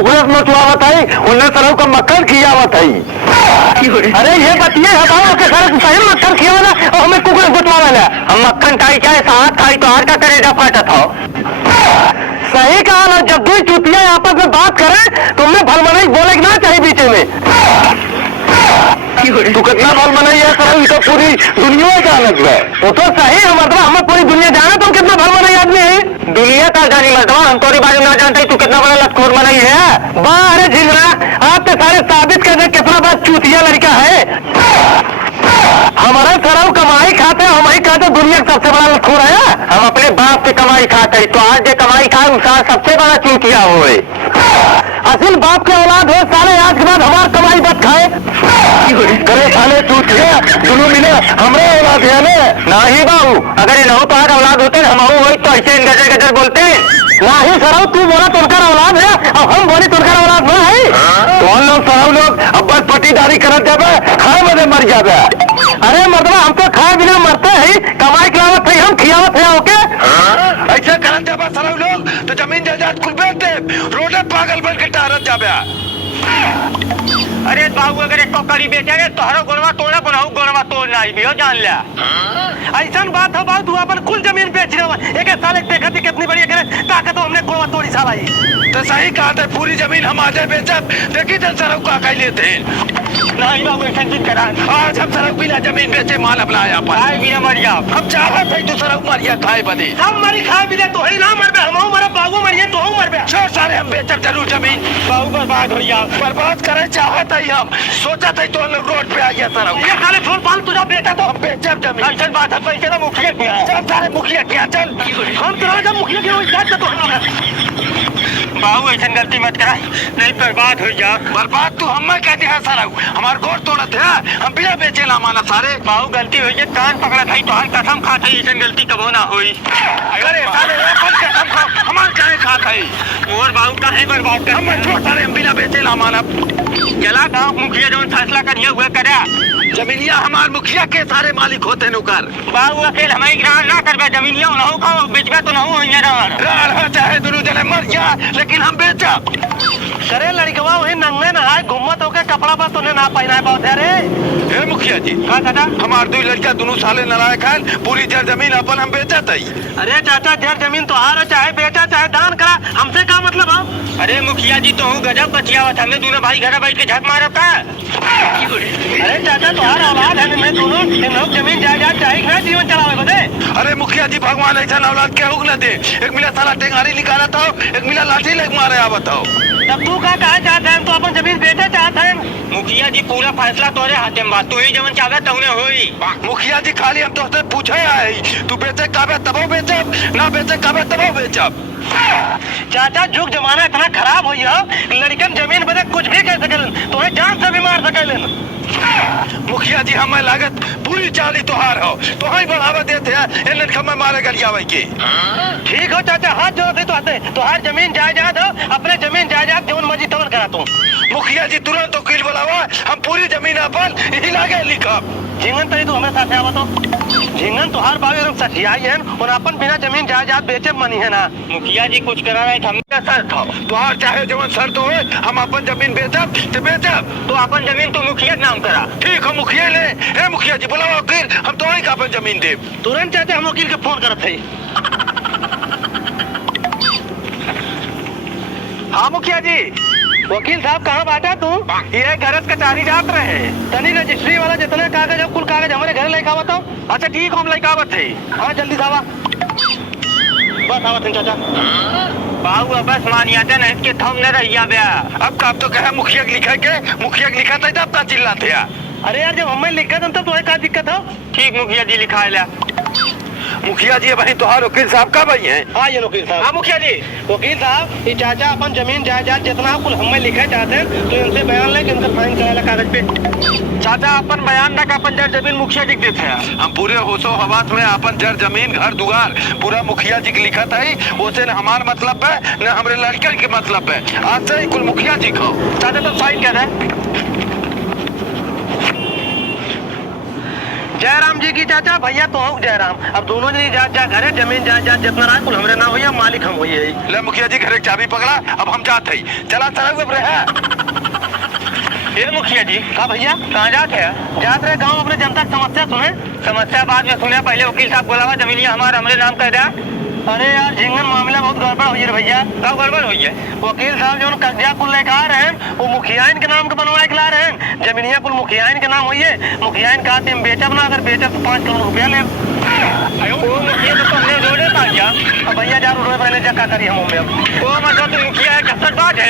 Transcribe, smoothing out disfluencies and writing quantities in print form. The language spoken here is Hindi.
कुकरस मचुआवत है, उन्हें सरव का मक्खन खियावत है। अरे ये बतिए हटाओ के सर सही मक्खन खियावला और हमें कुकरस बचवावला। हम मक्खन खाई चाहे साथ खाई तो आज का करेजा फाटत हो। सही कहा ना, जब भी चुतिया आपस में बात करें तुमने भलमनाई बोले ना चाहिए बीच में। तू कितना भलमनाई है करो, तो पूरी दुनिया जानत है। वो तो सही है मर्दवा, हमें पूरी दुनिया जाना तुम कितना भलमनाई आदमी है। दुनिया का जानी मर्दवा, हम तोरी बाजू ना जानते तू कितना बड़ा लटकोर बनाई है। वाह अरे झिंगरा, आप तो सारे साबित कर दे कितना बड़ा चूतिया लड़का है। हमारा सरव कमाई खाते हम ही खाते, दुनिया का सबसे बड़ा लटकोर है। हम अपने बाप की कमाई खाते, तो आज जो कमाई खाए उसका सबसे बड़ा चूतिया हुए। असल बाप के औलाद है साले, आज के बाद हमार कमाई बच खाए करे साले चूतिया दोनों मिले हमरे औलाद है ना ही बाबू। अगर ये नहो तुम्हारा औलाद होते हम वही तो ऐसे गजर गजर बोलते ना ही। सरव तू बोला तुमका औलाद है और हम बोली तुमका औलाद ना है। तो हम लोग सरव लोग अब बस पट्टीदारी करत जाबे, खाए बदे मर जाबे। अरे मर्दवा हम तो खाए बिना मरते है, कमाई खिलावत है हम खियावत है ओके। ऐसे करत जाबे सरव लोग तो जमीन जायदाद कुल बेच दे, रोडे पागल बन के टहरत जाबे। अरे बाबू अगर एक कड़ी बेचे तो हरो गोड़वा तोड़ा बनाऊ, गोड़वा तोड़ना ही भी हो जान लिया। ऐसा बात हो बात, तू अपन कुल जमीन बेच रहा है। एक साले देखा थी कितनी बड़ी ताकत हो, हमने गोड़वा तोड़ी साला ही। तो सही कहा था, पूरी जमीन हम आजे बेचब, देखी तो सरव का कह लेते हैं। नहीं बाबू ऐसा चीज करा, आज हम सरव बिना जमीन बेचे माल अपना आया पर खाए बिना मर जा। हम चाहत है तो सरव मरिया खाए बदे। हम मरी खाए बिना तो ही ना मर बे, हम मरे बाबू मरिए तो हम मर बे। छोड़ सारे हम बेचब जरूर जमीन। बाबू बर्बाद हो जा, बर्बाद करे चाहत है हम, सोचा था तो हम लोग रोड पे आ गया सरव। ये साले छोड़ पाल तुझा बेटा तो हम बेचब जमीन। ऐसा बात है, पैसे ना मुखिया किया चल सारे मुखिया क्या चल, हम तेरा जब मुखिया के वही तो बाबू ऐसा गलती मत करा, नहीं बर्बाद हो जा। बर्बाद तू हमें कहते हैं सरव, हमार गोर तोड़त है, हम बिना बेचे ना माना सारे। बाबू गलती हो गई, कान पकड़ा था तो हर कसम खाता है ऐसा गलती कबो ना हुई। अरे सारे कसम खाओ, हमार काहे खात है और बाबू काहे बर्बाद कर, हम छोड़ सारे हम बिना बेचे ना माना। चला गाँव मुखिया जो फैसला करिए हुए करे। जमीनिया हमार मुखिया के सारे मालिक होते नुकर। बाबू अकेले हमारी ग्राहक ना करबे, जमीनिया ना हो खाओ बेचबे तो ना हो राड़ चाहे दोनों जने मर जा, लेकिन हम बेचा। करे लड़कवा वही नंगे नहाए घूमत होके कपड़ा बस तूने ना पहना है बहुत रे। ए मुखिया जी, हाँ चाचा, हमार दो लड़का दोनों साले नालायक हैं, पूरी जर जमीन अपन हम बेचा तई। अरे चाचा जर जमीन तो हार चाहे बेचा चाहे दान करा, हमसे क्या मतलब है। अरे मुखिया जी तो हूँ गजब बचियावत, हमें दोनों भाई घर बैठ के झक मारब का। अरे चाचा तुम्हारा औलाद है, मैं दोनों इन लोग जमीन जायदाद चाहे ना जीवन चलावे बदे। अरे मुखिया जी भगवान ऐसा औलाद के हुक न दे, एक मिला साला टेंगारी निकाला था, एक मिला लाठी लेके मारे आवत हो। तब तू क्या कहा चाहते हैं, तो अपन जमीन बेचे चाहते हैं। मुखिया जी पूरा फैसला तोरे हाथे में बा, तू ही जवन चाहे तौने होई। मुखिया जी खाली हम तो पूछे आए, तू बेचे काबे तबो बेचब, ना बेचे काबे तबो बेचब। चाचा जुग जमाना इतना खराब हो गया, लड़कन जमीन बदे कुछ भी कह सकेलन, तुम्हें जान से भी मार सकेलन। मुखिया जी हमें लागत पूरी चाली तोहार हो, तो ही बढ़ावा देते हैं, इन लड़का में मारे गलियावे के। ठीक हो चाचा, हाथ जोड़ से तो आते, तुहार जमीन जायदाद हो, अपने जमीन जायदाद जवन मर्जी तवन करा तू। मुखिया जी तुरंत वकील बुलावा, हम पूरी जमीन अपन यही लागे लिखब। झिंगन तरी तू हमें साथ आवा तो झिंगन तुहार बाबू रंग सठियाई है और अपन बिना जमीन जायदाद बेचे मनी है ना। मुखिया जी कुछ करा रहे हम सर था तुहार चाहे जवन शर्त हो, हम अपन जमीन बेचब तो बेचब। तो अपन जमीन तो मुखिया के नाम करा। ठीक है मुखिया ले, हे मुखिया जी बुलाओ वकील, हम तो ही का अपन जमीन देब। तुरंत चाहते हम वकील के फोन करत है। हाँ मुखिया जी, वकील साहब कहाँ बाटा तू? ये गरज कचहरी जात रहे, तनी रजिस्ट्री वाला जितने कागज कुल कागज हमारे घर लेके आवत हो। अच्छा ठीक हम लेके आवत है। हाँ जल्दी से आवा, बस आवत है चाचा। बाबू अब बस मानियाते नहीं के थम न रहिया बे। अब का तो कहे मुखिया के लिखा के, मुखिया के लिखा था तब का चिल्लाते हैं। अरे यार जब हमें लिखा था तब तुम्हें क्या दिक्कत हो? ठीक मुखिया जी लिखा है। मुखिया जी भाई तुहार वकील साहब का भाई हैं? हाँ ये वकील साहब। हाँ मुखिया जी, वकील साहब ये चाचा अपन जमीन जायदाद जितना कुल हमें लिखा चाहते हैं तो इनसे बयान लेके इनका साइन कराया कागज पे। चाचा अपन बयान ना का अपन जर जमीन मुखिया जी देते हैं। हम पूरे होशो हवास में अपन जर जमीन घर दुआर पूरा मुखिया जी के लिखा था, उसे न हमार मतलब है न हमारे लड़के के मतलब है, आज से कुल मुखिया जी को। चाचा तो साइन कर रहे। जयराम जी की चाचा भैया तो हूँ जयराम। अब दोनों जनी जा घरे जमीन जायदाद जितना रहा कुल हमरे ना होइए, मालिक हम होइए। ले मुखिया जी घर एक चाबी पकड़ा, अब हम जाते ही चला चला हुए रहे। ये मुखिया जी का भैया कहाँ जाते हैं? जात रहे गाँव अपने जनता की समस्या सुने। समस्या बाद में सुने, पहले वकील साहब बोलावा जमीनिया हमारे हमरे नाम कर दिया। अरे यार झिंगन मामला बहुत गड़बड़ हुई है भैया। कब गड़बड़ हुई है? वकील साहब जो कब्जा कुल लेकर आ रहे हैं वो मुखियाइन के नाम के बनवा के ला रहे हैं। जमीनिया कुल मुखियाइन के नाम हुई है। मुखियाइन कहा हम बेचब ना, अगर बेचब तो 5 करोड़ रुपया ले। वो मुखिया तो हमने रोडे पा गया। अब भैया जा रोड में पहले जगह करी हम में। वो मतलब मुखिया है, कसर बात है।